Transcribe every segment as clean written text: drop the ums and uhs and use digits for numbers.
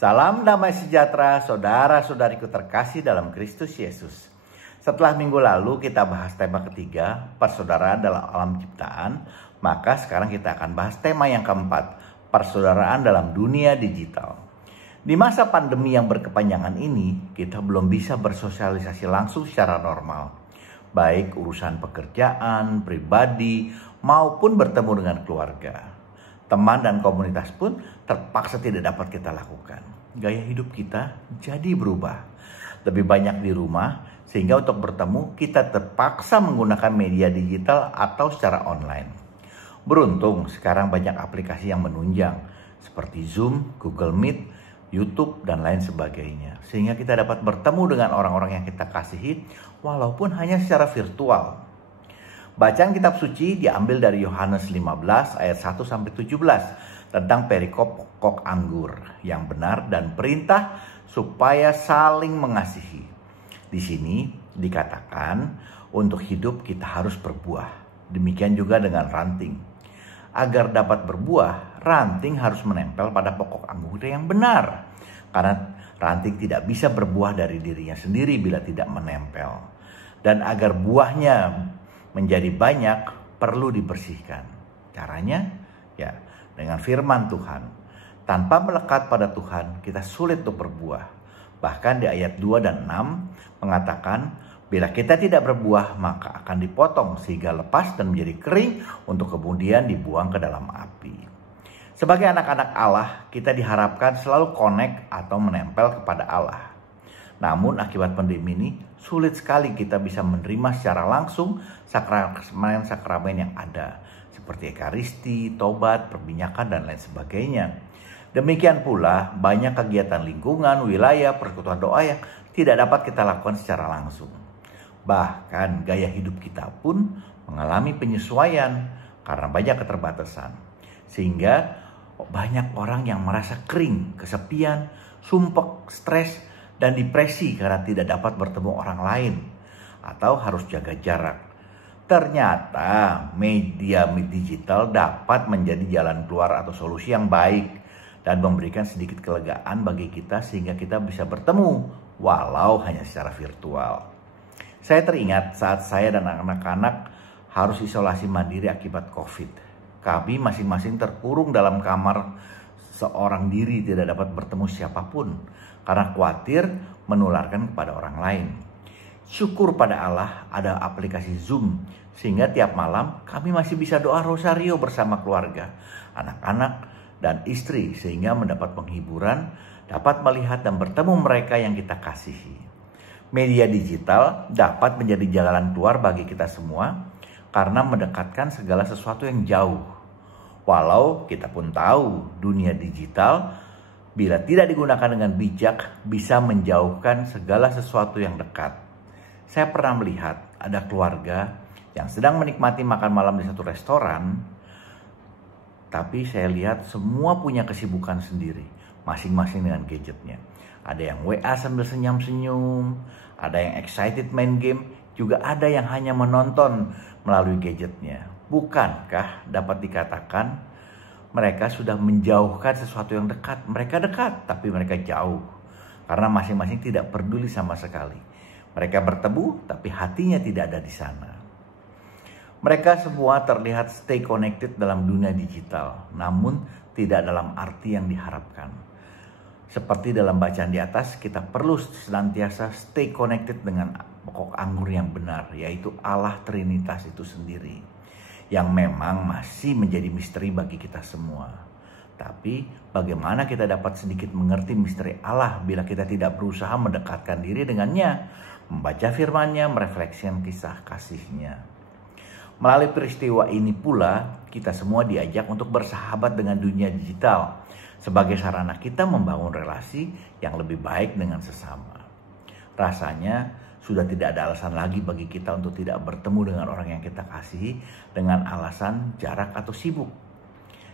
Salam damai sejahtera saudara-saudariku terkasih dalam Kristus Yesus. Setelah minggu lalu kita bahas tema ketiga, persaudaraan dalam alam ciptaan, maka sekarang kita akan bahas tema yang keempat, persaudaraan dalam dunia digital. Di masa pandemi yang berkepanjangan ini, kita belum bisa bersosialisasi langsung secara normal, baik urusan pekerjaan, pribadi, maupun bertemu dengan keluarga. Teman dan komunitas pun terpaksa tidak dapat kita lakukan. Gaya hidup kita jadi berubah. Lebih banyak di rumah, sehingga untuk bertemu kita terpaksa menggunakan media digital atau secara online. Beruntung sekarang banyak aplikasi yang menunjang, seperti Zoom, Google Meet, YouTube, dan lain sebagainya. Sehingga kita dapat bertemu dengan orang-orang yang kita kasihi, walaupun hanya secara virtual. Bacaan kitab suci diambil dari Yohanes 15 ayat 1-17 tentang perikop pokok anggur yang benar dan perintah supaya saling mengasihi. Di sini dikatakan untuk hidup kita harus berbuah. Demikian juga dengan ranting. Agar dapat berbuah, ranting harus menempel pada pokok anggur yang benar. Karena ranting tidak bisa berbuah dari dirinya sendiri bila tidak menempel. Dan agar buahnya menjadi banyak perlu dibersihkan. Caranya ya dengan firman Tuhan. Tanpa melekat pada Tuhan kita sulit untuk berbuah. Bahkan di ayat 2 dan 6 mengatakan bila kita tidak berbuah maka akan dipotong sehingga lepas dan menjadi kering untuk kemudian dibuang ke dalam api. Sebagai anak-anak Allah kita diharapkan selalu connect atau menempel kepada Allah. Namun akibat pandemi ini sulit sekali kita bisa menerima secara langsung sakramen-sakramen yang ada. Seperti ekaristi, tobat, perbinyakan, dan lain sebagainya. Demikian pula banyak kegiatan lingkungan, wilayah, persekutuan doa yang tidak dapat kita lakukan secara langsung. Bahkan gaya hidup kita pun mengalami penyesuaian karena banyak keterbatasan. Sehingga banyak orang yang merasa kering, kesepian, sumpek, stres, dan depresi karena tidak dapat bertemu orang lain atau harus jaga jarak. Ternyata media digital dapat menjadi jalan keluar atau solusi yang baik dan memberikan sedikit kelegaan bagi kita sehingga kita bisa bertemu walau hanya secara virtual. Saya teringat saat saya dan anak-anak harus isolasi mandiri akibat COVID. Kami masing-masing terkurung dalam kamar seorang diri, tidak dapat bertemu siapapun karena khawatir menularkan kepada orang lain. Syukur pada Allah ada aplikasi Zoom sehingga tiap malam kami masih bisa doa rosario bersama keluarga, anak-anak, dan istri sehingga mendapat penghiburan, dapat melihat dan bertemu mereka yang kita kasihi. Media digital dapat menjadi jalan keluar bagi kita semua karena mendekatkan segala sesuatu yang jauh. Walau kita pun tahu dunia digital bila tidak digunakan dengan bijak bisa menjauhkan segala sesuatu yang dekat. Saya pernah melihat ada keluarga yang sedang menikmati makan malam di satu restoran, tapi saya lihat semua punya kesibukan sendiri, masing-masing dengan gadgetnya. Ada yang WA sambil senyum-senyum, ada yang excited main game, juga ada yang hanya menonton melalui gadgetnya. Bukankah dapat dikatakan mereka sudah menjauhkan sesuatu yang dekat? Mereka dekat, tapi mereka jauh. Karena masing-masing tidak peduli sama sekali. Mereka bertemu, tapi hatinya tidak ada di sana. Mereka semua terlihat stay connected dalam dunia digital, namun tidak dalam arti yang diharapkan. Seperti dalam bacaan di atas, kita perlu senantiasa stay connected dengan pokok anggur yang benar, yaitu Allah Trinitas itu sendiri, yang memang masih menjadi misteri bagi kita semua. Tapi bagaimana kita dapat sedikit mengerti misteri Allah bila kita tidak berusaha mendekatkan diri dengannya, membaca firman-Nya, merefleksikan kisah kasih-Nya. Melalui peristiwa ini pula, kita semua diajak untuk bersahabat dengan dunia digital sebagai sarana kita membangun relasi yang lebih baik dengan sesama. Rasanya sudah tidak ada alasan lagi bagi kita untuk tidak bertemu dengan orang yang kita kasihi dengan alasan jarak atau sibuk.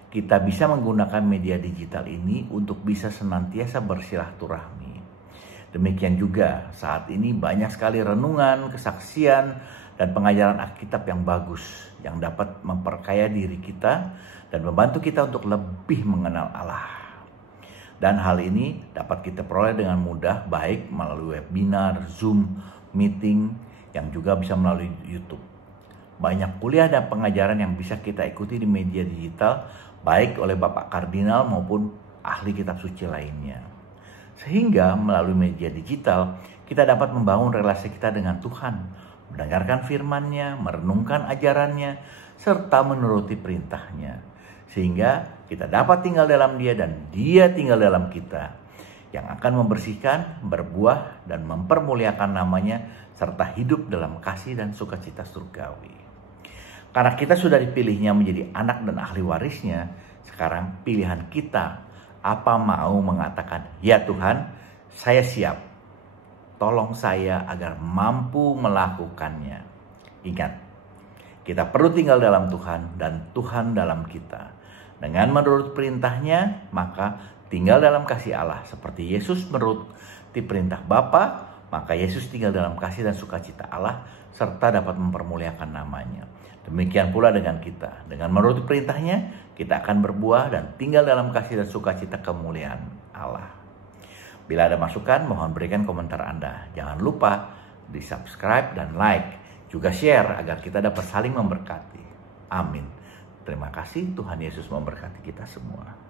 Kita bisa menggunakan media digital ini untuk bisa senantiasa bersilaturahmi. Demikian juga saat ini banyak sekali renungan, kesaksian, dan pengajaran Alkitab yang bagus yang dapat memperkaya diri kita dan membantu kita untuk lebih mengenal Allah. Dan hal ini dapat kita peroleh dengan mudah baik melalui webinar, Zoom, meeting, yang juga bisa melalui YouTube. Banyak kuliah dan pengajaran yang bisa kita ikuti di media digital, baik oleh Bapak Kardinal maupun ahli kitab suci lainnya. Sehingga melalui media digital, kita dapat membangun relasi kita dengan Tuhan, mendengarkan firman-Nya, merenungkan ajarannya, serta menuruti perintahnya. Sehingga kita dapat tinggal dalam Dia dan Dia tinggal dalam kita, yang akan membersihkan, berbuah, dan mempermuliakan namanya, serta hidup dalam kasih dan sukacita surgawi. Karena kita sudah dipilihnya menjadi anak dan ahli warisnya, sekarang pilihan kita, apa mau mengatakan, ya Tuhan, saya siap. Tolong saya agar mampu melakukannya. Ingat, kita perlu tinggal dalam Tuhan dan Tuhan dalam kita. Dengan menurut perintahnya, maka tinggal dalam kasih Allah. Seperti Yesus menuruti perintah Bapa, maka Yesus tinggal dalam kasih dan sukacita Allah, serta dapat mempermuliakan namanya. Demikian pula dengan kita. Dengan menurut perintahnya, kita akan berbuah dan tinggal dalam kasih dan sukacita kemuliaan Allah. Bila ada masukan, mohon berikan komentar Anda. Jangan lupa di subscribe dan like. Juga share agar kita dapat saling memberkati. Amin. Terima kasih, Tuhan Yesus memberkati kita semua.